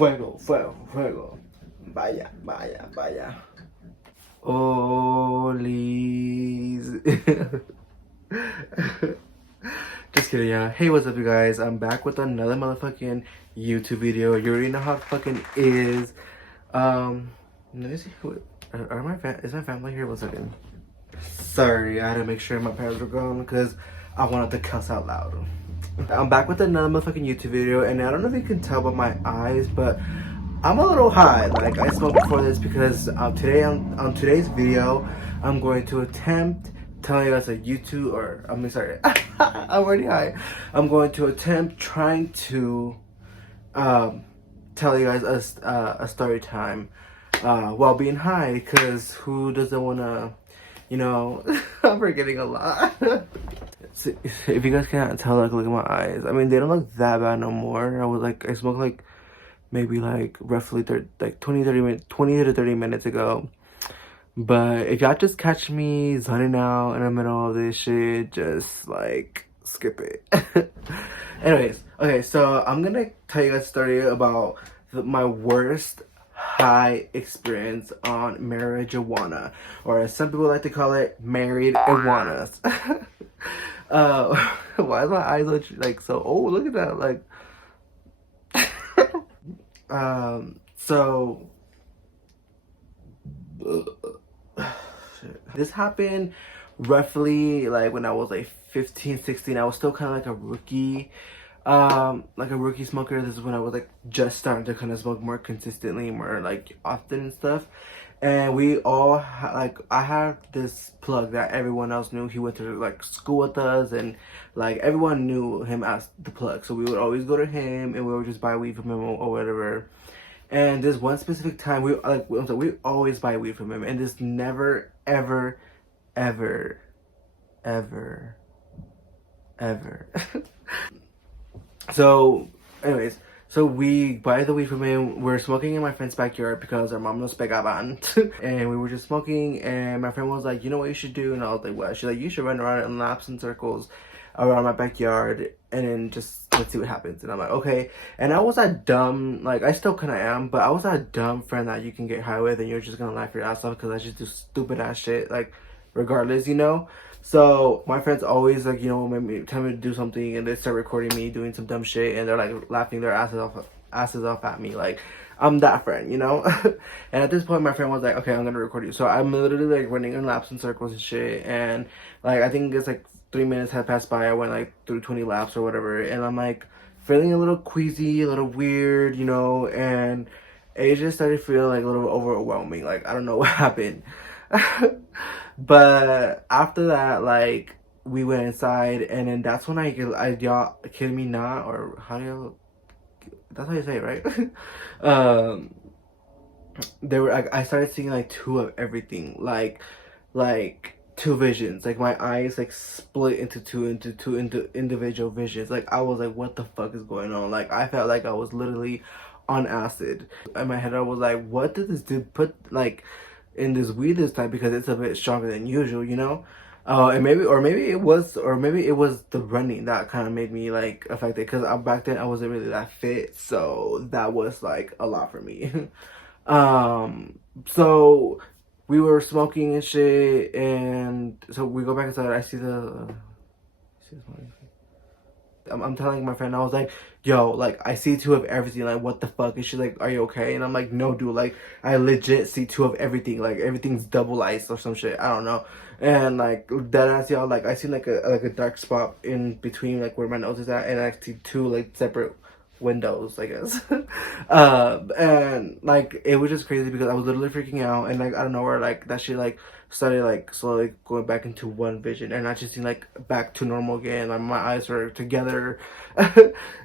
Fuego, fuego, fuego. Vaya, vaya, vaya. Olis. Just kidding, yeah. Hey, what's up, you guys? I'm back with another motherfucking YouTube video. You already know how it fucking is. Let me see who is my family here? 1 second. Sorry, I had to make sure my parents were gone because I wanted to cuss out loud. I'm back with another motherfucking YouTube video, and I don't know if you can tell by my eyes, but I'm a little high. Like, I smoked before this because today on today's video, I'm going to attempt telling you guys a YouTube, or I'm sorry, I'm already high. I'm going to attempt trying to tell you guys a story time while being high, because who doesn't want to, you know, I'm forgetting a lot. So, if you guys can't tell, like, look at my eyes. I mean, they don't look that bad no more. I smoked like maybe like roughly 20 to 30 minutes ago. But if y'all just catch me zoning out in the middle of this shit, just like skip it. Anyways, okay, so I'm gonna tell you guys a story about my worst high experience on marijuana, or as some people like to call it, married iguanas. Why is my eyes like so? Oh, look at that! Like, so this happened roughly like when I was like 15, 16. I was still kind of like a rookie. Like a rookie smoker. This is when I was like just starting to kind of smoke more consistently, more like often and stuff. And we all I had this plug that everyone else knew. He went to like school with us, and like everyone knew him as the plug. So we would always go to him, and we would just buy weed from him or whatever. And this one specific time, we always buy weed from him, and this never, ever, ever, ever, ever. So, anyways, so we buy the weed from him. We're smoking in my friend's backyard because our mom was pegaban. And we were just smoking, and my friend was like, you know what you should do? And I was like, what? She's like, you should run around in laps and circles around my backyard, and then just let's see what happens. And I'm like, okay. And I was that dumb, like, I still kind of am, but I was that dumb friend that you can get high with and you're just gonna laugh your ass off because I just do stupid ass shit, like, regardless, you know? So my friends always, like, you know, tell me to do something, and they start recording me doing some dumb shit, and they're like laughing their asses off at me. Like, I'm that friend, you know? And at this point, my friend was like, okay, I'm gonna record you. So I'm literally like running in laps and circles and shit, and like I think it's like 3 minutes had passed by. I went like through 20 laps or whatever, and I'm like feeling a little queasy, a little weird, you know, and it just started feeling like a little overwhelming. Like, I don't know what happened. But after that, like, we went inside, and then that's when y'all kidding me not, or how do you, that's how you say it, right? There were, like, I started seeing like two of everything, like two visions. Like, my eyes like split into two individual visions. Like, I was like, what the fuck is going on? Like, I felt like I was literally on acid. In my head, I was like, what did this dude put like in this weed this time, because it's a bit stronger than usual, you know? And maybe it was the running that kind of made me like affected, because back then I wasn't really that fit, so that was like a lot for me. So we were smoking and shit, and so we go back inside. I see see this one. I'm telling my friend, I was like, yo, like, I see two of everything, like, what the fuck? And she's like, are you okay? And I'm like, no, dude, like, I legit see two of everything, like, everything's double ice or some shit, I don't know. And like, that ass, y'all, like, I see like a dark spot in between, like, where my nose is at, and I see two like separate windows, I guess. And like, it was just crazy because I was literally freaking out, and like, I don't know where, like, that shit like started like slowly going back into one vision, and I just seen like back to normal again. Like, my eyes were together.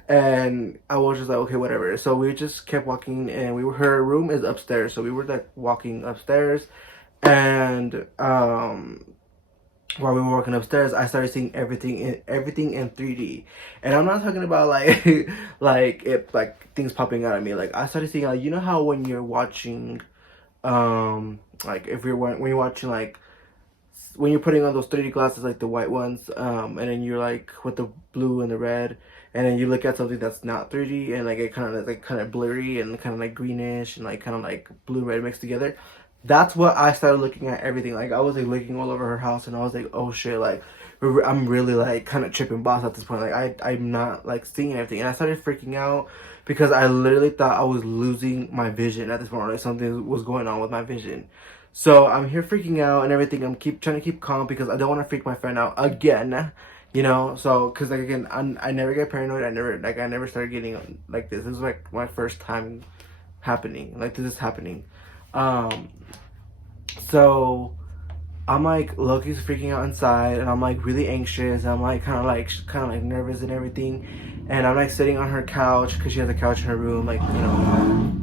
And I was just like, okay, whatever. So we just kept walking, and her room is upstairs, so we were like walking upstairs, and while we were walking upstairs, I started seeing everything in 3D. And I'm not talking about like like things popping out at me. Like, I started seeing, like, you know how when you're watching like when you're watching, like, when you're putting on those 3D glasses, like the white ones, and then you're like with the blue and the red, and then you look at something that's not 3D, and like it kind of blurry and kind of like greenish and like kind of like blue red mixed together. That's what I started looking at everything. Like I was like looking all over her house, and I was like, oh shit, like I'm really like kind of tripping boss at this point. Like I'm not like seeing everything, and I started freaking out because I literally thought I was losing my vision at this point. Like something was going on with my vision. So I'm here freaking out and everything. I'm keep trying to keep calm because I don't want to freak my friend out again. You know, so because like again, I never get paranoid. I never started getting like this. This is like my first time happening. Like this is happening. Um, so I'm like Loki's freaking out inside, and I'm like really anxious. And I'm like kind of like nervous and everything. And I'm like sitting on her couch because she has a couch in her room, like you know.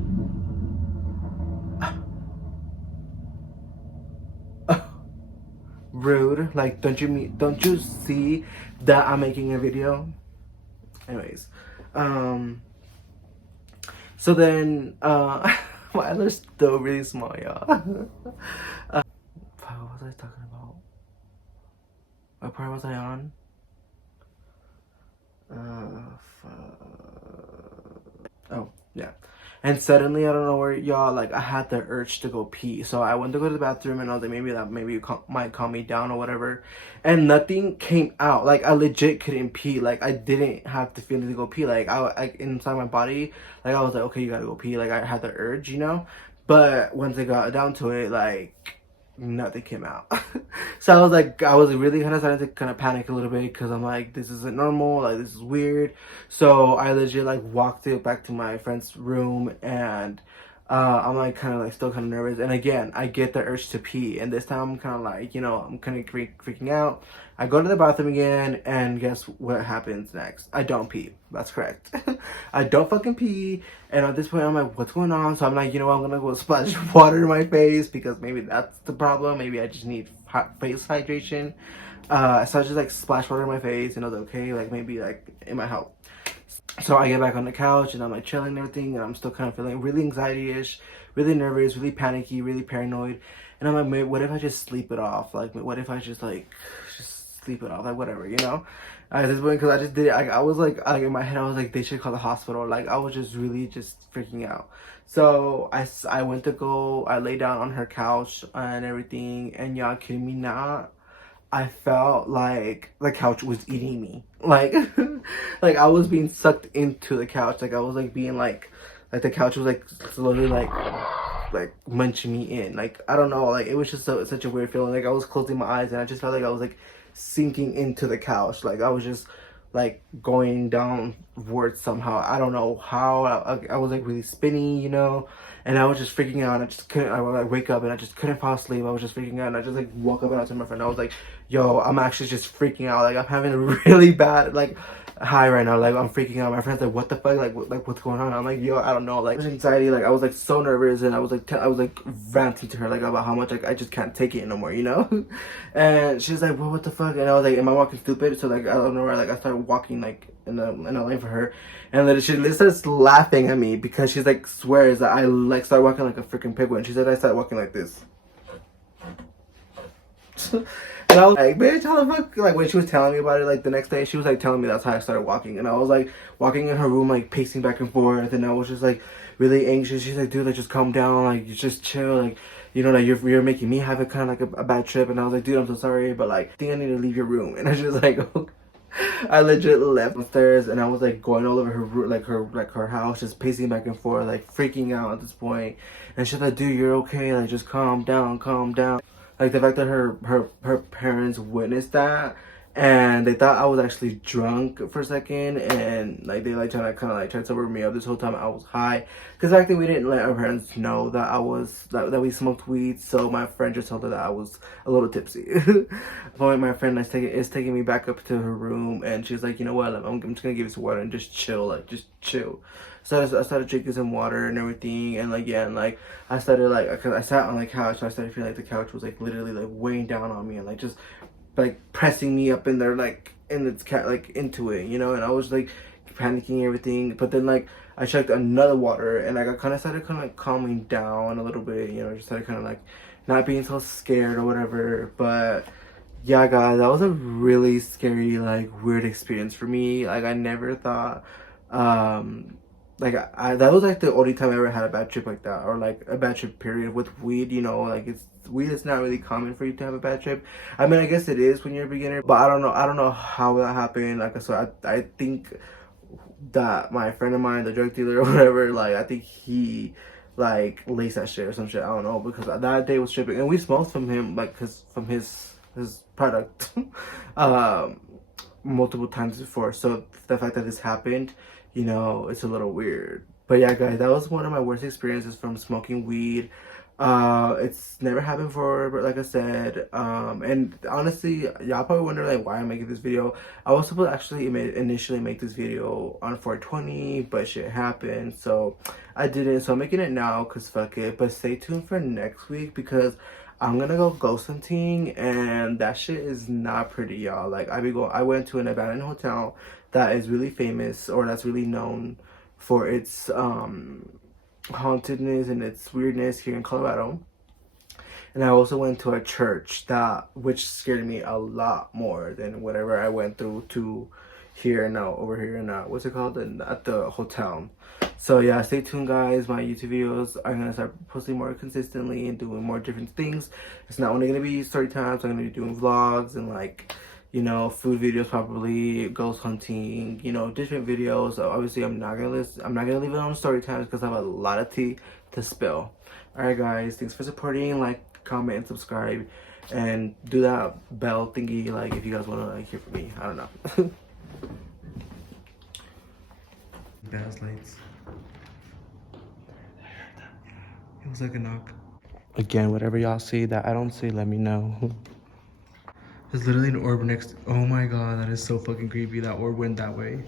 Rude. Like, don't you see that I'm making a video? Anyways, so then, my eyes still really small, y'all. What was I talking about? What part was I on? Oh, yeah. And suddenly, I don't know where y'all, like, I had the urge to go pee. So I went to go to the bathroom, and I was like, maybe might calm me down or whatever. And nothing came out. Like, I legit couldn't pee. Like, I didn't have the feeling to go pee. Like, inside my body, like, I was like, okay, you gotta go pee. Like, I had the urge, you know? But once I got down to it, like, nothing came out. So I was really kind of starting to kind of panic a little bit because I'm like, this isn't normal, like this is weird. So I legit like walked it back to my friend's room, and I'm like kind of like still kind of nervous, and again I get the urge to pee, and this time I'm kind of like, you know, I'm kind of freaking out. I go to the bathroom again, and guess what happens next? I don't pee. That's correct. I don't fucking pee. And at this point, I'm like, what's going on? So I'm like, you know what? I'm gonna go splash water in my face because maybe that's the problem. Maybe I just need face hydration. So I just like splash water in my face, and I was like, okay, like maybe like it might help. So I get back on the couch, and I'm like chilling and everything, and I'm still kind of feeling really anxiety-ish, really nervous, really panicky, really paranoid. And I'm like, what if I just sleep it off? Like, what if I just sleep it off, like whatever, you know? At this point, because I just did it, I was like in my head, I was like, they should call the hospital. Like, I was just really just freaking out. So I went to go, I lay down on her couch and everything, and y'all kidding me not, I felt like the couch was eating me. Like, like I was being sucked into the couch. Like I was like being like the couch was like slowly like munching me in. Like I don't know. Like it was just such a weird feeling. Like I was closing my eyes, and I just felt like I was like sinking into the couch. Like I was just like going downwards somehow. I don't know how. I was like really spinny, you know, and I was just freaking out. And I just couldn't. I would like wake up, and I just couldn't fall asleep. I was just freaking out, and I just like woke up and I told my friend, I was like, "Yo, I'm actually just freaking out. Like I'm having a really bad like high right now. Like I'm freaking out." My friend's like, "What the fuck? Like what's going on?" I'm like, "Yo, I don't know." Like anxiety. Like I was like so nervous, and I was like ranting to her like about how much like I just can't take it no more, you know. And she's like, "Well, what the fuck?" And I was like, "Am I walking stupid?" So like I don't know where. Like I started walking like in a lane for her, and then she starts laughing at me because she's like swears that I like started walking like a freaking pig. And she said I started walking like this. And I was like, bitch, how the fuck? Like, when she was telling me about it, like, the next day, she was, like, telling me that's how I started walking. And I was, like, walking in her room, like, pacing back and forth. And I was just, like, really anxious. She's like, dude, like, just calm down. Like, just chill. Like, you know, like, you're making me have a kind of, like, a bad trip. And I was like, dude, I'm so sorry. But, like, I think I need to leave your room. And I was just, like, okay. I legit left upstairs. And I was, like, going all over her room, her house, just pacing back and forth, like, freaking out at this point. And she's like, dude, you're okay. Like, just calm down, calm down. Like the fact that her parents witnessed that, and they thought I was actually drunk for a second, and like they like trying to kind of like try to sober me up this whole time I was high. Because the fact that we didn't let our parents know that that we smoked weed, so my friend just told her that I was a little tipsy. Point, my friend is taking me back up to her room, and she's like, you know what, I'm just gonna give you some water and just chill, like just chill. So I started drinking some water and everything, and like yeah, and like I started like, cause I sat on the couch, so I started feeling like the couch was like literally like weighing down on me and like just like pressing me up in there, like in its like into it, you know. And I was like panicking and everything, but then like I checked another water, and like I kind of started like calming down a little bit, you know, just started kind of like not being so scared or whatever. But yeah, guys, that was a really scary, like, weird experience for me. Like, I never thought, um, like, that was like the only time I ever had a bad trip like that, or like a bad trip period with weed. You know, like weed is not really common for you to have a bad trip. I mean, I guess it is when you're a beginner, but I don't know how that happened. Like, so I think that my friend of mine, the drug dealer or whatever, like I think he like laced that shit or some shit. I don't know, because that day was tripping, and we smoked from him, like, cause from his product, um, multiple times before. So the fact that this happened, you know, it's a little weird. But yeah, guys, that was one of my worst experiences from smoking weed. It's never happened before, but like I said, and honestly, y'all probably wonder like why I'm making this video. I was supposed to actually initially make this video on 420, but shit happened, so I didn't. So I'm making it now because fuck it. But stay tuned for next week because I'm gonna go ghost hunting, and that shit is not pretty, y'all. Like I went to an abandoned hotel that is really famous, or that's really known for its hauntedness and its weirdness here in Colorado. And I also went to a church that which scared me a lot more than whatever I went through to here now over here in what's it called, at the hotel. So yeah, stay tuned, guys. My YouTube videos are gonna start posting more consistently and doing more different things. It's not only gonna be story times. I'm gonna be doing vlogs and like, you know, food videos, probably ghost hunting, you know, different videos. So obviously I'm not gonna leave it on story times because I have a lot of tea to spill. All right, guys, thanks for supporting. Like, comment, and subscribe, and do that bell thingy, like, if you guys want to like hear from me. I don't know. Bells, lights. It was like a knock. Again, whatever y'all see that I don't see, let me know. There's literally an orb next. Oh my god, that is so fucking creepy. That orb went that way.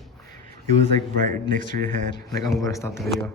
It was like right next to your head. Like, I'm about to stop the video.